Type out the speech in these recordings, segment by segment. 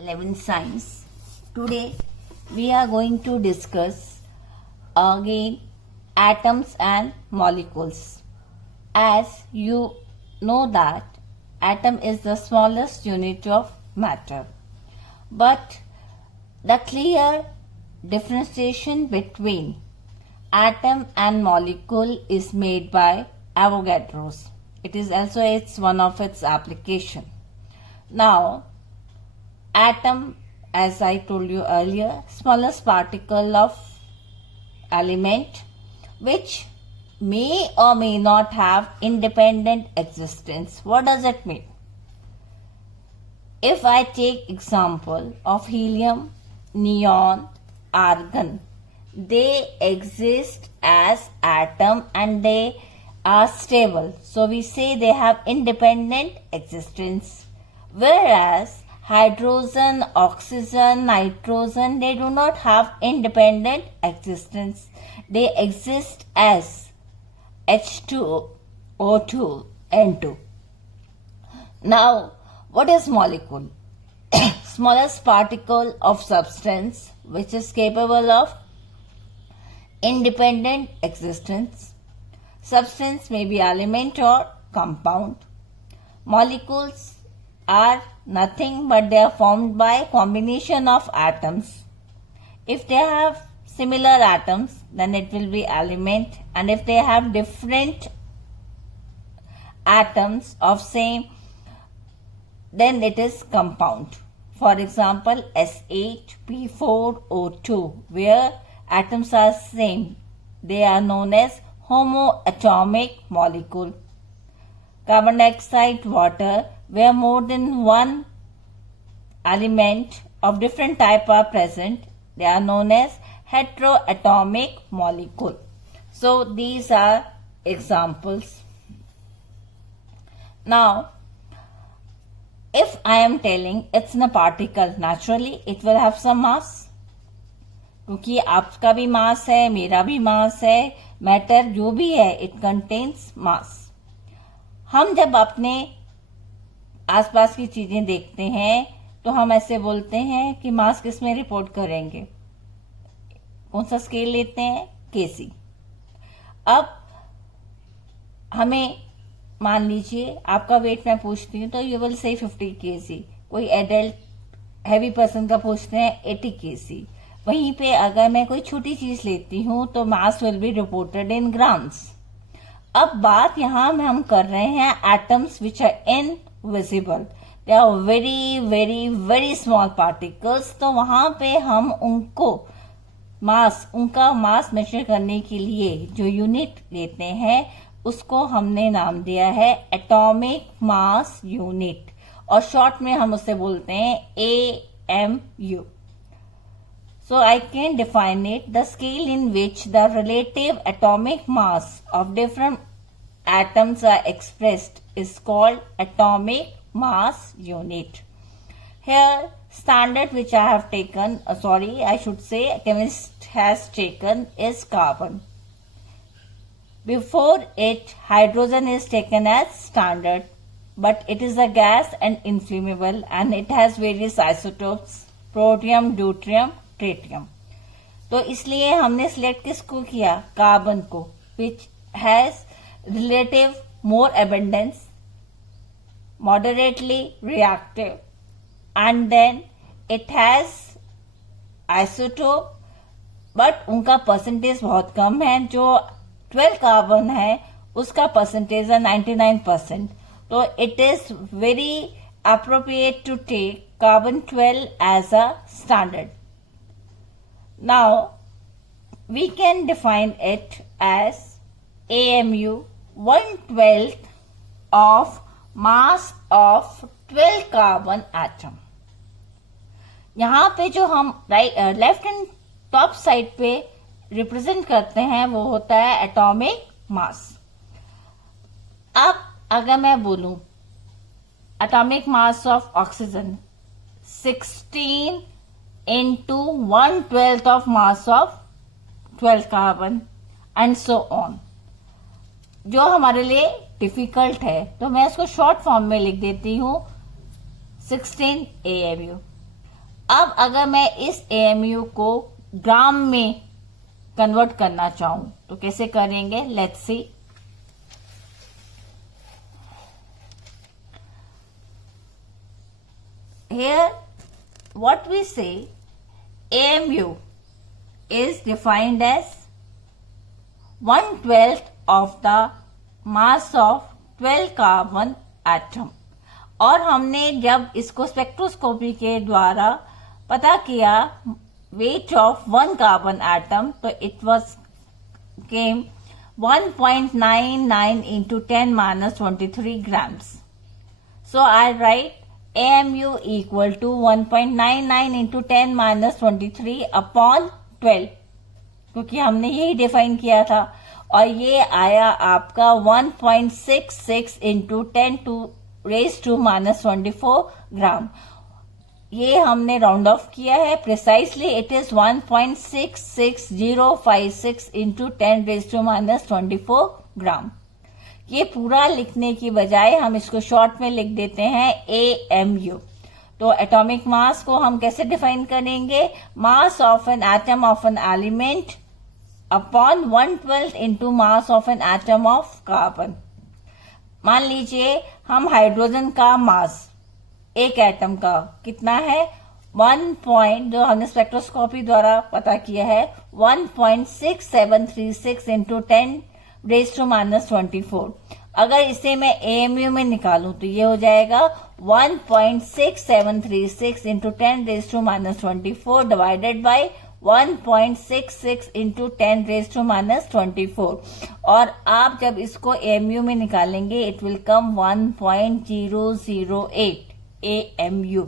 11th Science. Today we are going to discuss again atoms and molecules. As you know that atom is the smallest unit of matter, but the clear differentiation between atom and molecule is made by Avogadro's. It's one of its application. Now, atom, as I told you earlier, smallest particle of element which may or may not have independent existence. What does it mean? If I take example of helium, neon, argon, they exist as atom and they are stable. So we say they have independent existence. Whereas hydrogen, oxygen, nitrogen, they do not have independent existence. They exist as H2O, O2, N2. Now, what is molecule? Smallest particle of substance which is capable of independent existence. Substance may be element or compound. Molecules are nothing but they are formed by combination of atoms. If they have similar atoms, then it will be element, and if they have different atoms of same, then it is compound. For example, SH2O2, where atoms are same, they are known as homoatomic molecule. Carbon dioxide, water, where more than one element of different type are present, they are known as heteroatomic molecule. So these are examples. Now, if I am telling it's in a particle, naturally it will have some mass. क्योंकि आपका भी मास है, मेरा भी मास है, matter जो भी है, इट कंटेन्स मास. हम जब अपने आसपास की चीजें देखते हैं तो हम ऐसे बोलते हैं कि मास किस में रिपोर्ट करेंगे. कौन सा स्केल लेते हैं? केसी. अब हमें मान लीजिए आपका वेट मैं पूछती हूँ तो यू विल से 50 केजी. कोई एडल्ट हैवी पर्सन का पूछते हैं 80 केजी. वहीं पे अगर मैं कोई छोटी चीज लेती हूँ तो mass will be reported in grams. अब बात यहाँ में हम कर रहे हैं atoms which are invisible. They are very very very small particles. तो वहां पे हम उनका मास मेजर करने के लिए जो यूनिट लेते हैं उसको हमने नाम दिया है एटॉमिक मास यूनिट, और शॉर्ट में हम उसे बोलते हैं AMU. So I can define it, the scale in which the relative atomic mass of different atoms are expressed is called atomic mass unit. Here, standard which I have taken, chemist has taken is carbon. Before it, hydrogen is taken as standard, but it is a gas and inflammable and it has various isotopes, protium, deuterium, ट्रेटियम. तो इसलिए हमने select किसको किया? Carbon को, which has relative more abundance, moderately reactive, and then it has isotope, but उनका percentage बहुत कम है. जो 12 कार्बन है उसका परसेंटेज है 99%. तो it is very appropriate to take carbon 12 as a standard. Now, we can define it as AMU 1/12 of mass of 12 carbon atom. यहाँ पे जो हम लेफ्ट एंड टॉप साइड पे रिप्रेजेंट करते हैं वो होता है एटॉमिक मास. अब अगर मैं बोलूं atomic mass of oxygen 16 into 1/12 of mass of 12 carbon and so on, जो हमारे लिए डिफिकल्ट है तो मैं इसको शॉर्ट फॉर्म में लिख देती हूँ 16 AMU. अब अगर मैं इस AMU को ग्राम में कन्वर्ट करना चाहूं तो कैसे करेंगे, let's see. Here what we say, AMU is defined as 1/12 of the mass of 12 carbon atom. और हमने जब इसको स्पेक्ट्रोस्कोपी के द्वारा पता किया वेट ऑफ 1 कार्बन एटम, तो it was came 1.99 into 10⁻23 grams. So I write AMU equal to 1.99 into 10⁻23 upon 12, क्योंकि हमने यही डिफाइन किया था। और ये आया आपका 1.66 into 10⁻⁻24 ग्राम। ये हमने राउंड ऑफ किया है, प्रिसाइसली इट इज 1.66056 into 10⁻⁻24 ग्राम। ये पूरा लिखने की बजाय हम इसको शॉर्ट में लिख देते हैं AMU। तो एटॉमिक मास को हम कैसे डिफाइन करेंगे, mass of an atom of an element upon 1/12 into mass of an atom of carbon. मान लीजिए हम हाइड्रोजन का मास एक एटम का कितना है, 1 जो हमने स्पेक्ट्रोस्कोपी द्वारा पता किया है 1.6736 इंटू 10⁻⁻24। अगर इसे मैं AMU में निकालूं तो ये हो जाएगा 1.6736 इंटू 10⁻⁻24 डिवाइडेड बाई 1.66 इंटू 10⁻⁻24। और आप जब इसको AMU में निकालेंगे इट विल कम 1.008 AMU।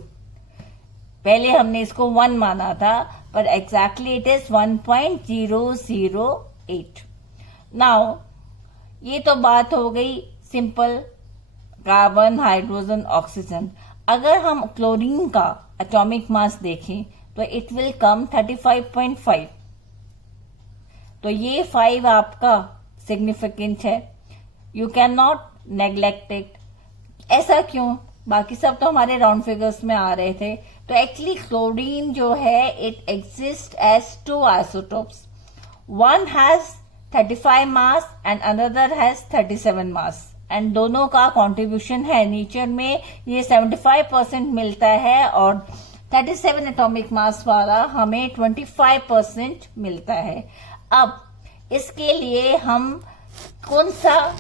पहले हमने इसको 1 माना था, पर एग्जैक्टली इट इज 1.008। नाउ ये तो बात हो गई सिंपल कार्बन, हाइड्रोजन, ऑक्सीजन। अगर हम क्लोरीन का एटॉमिक मास देखें तो इट विल कम 35.5। तो ये 5 आपका सिग्निफिकेंट है, you can not neglect it. ऐसा क्यों, बाकी सब तो हमारे राउंड फिगर्स में आ रहे थे। तो एक्चुअली क्लोरीन जो है it exist as 2 isotopes, one has 35 mass and another has 37 mass. And दोनों का कंट्रीब्यूशन है नेचर में, ये 75% मिलता है और 37 एटॉमिक मास वाला हमें 25% मिलता है। अब इसके लिए हम कौन सा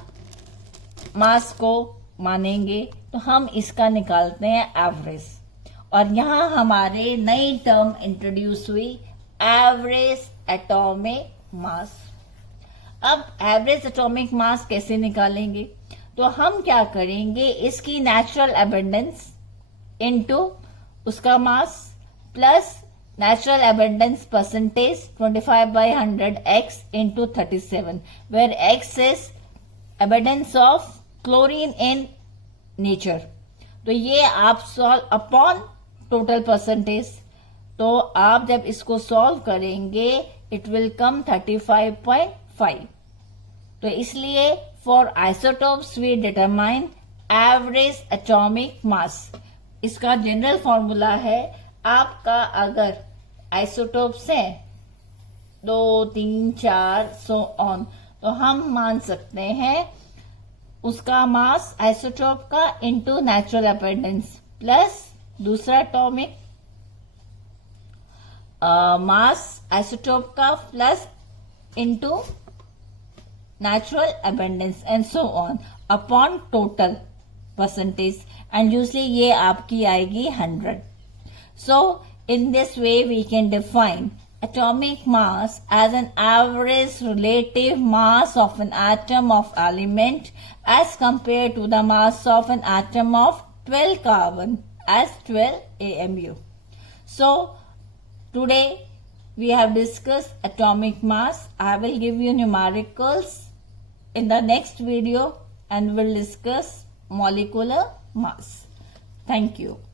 मास को मानेंगे, तो हम इसका निकालते हैं एवरेज। और यहां हमारे नई टर्म इंट्रोड्यूस हुई, एवरेज एटॉमिक मास। अब एवरेज एटॉमिक मास कैसे निकालेंगे, तो हम क्या करेंगे, इसकी नेचुरल एबंडेंस इनटू उसका mass plus natural abundance percentage 25/100 x into 37, where x is abundance of chlorine in nature. तो ये आप सॉल्व अपॉन टोटल परसेंटेज। तो आप जब इसको सॉल्व करेंगे इट विल कम 35.5। तो इसलिए for isotopes we determine average atomic mass. इसका जनरल फॉर्मूला है, आपका अगर आइसोटोप्स हैं 2, 3, 4 सो ऑन, तो हम मान सकते हैं उसका मास आइसोटोप का इनटू नेचुरल अबंडेंस प्लस दूसरा एटॉमिक मास आइसोटोप का plus into natural abundance and so on upon total percentage. And usually ये आपकी आएगी 100। So in this way we can define atomic mass as an average relative mass of an atom of element as compared to the mass of an atom of 12 carbon as 12 AMU. So today we have discussed atomic mass. I will give you numericals in the next video and we'll discuss molecular mass. Thank you.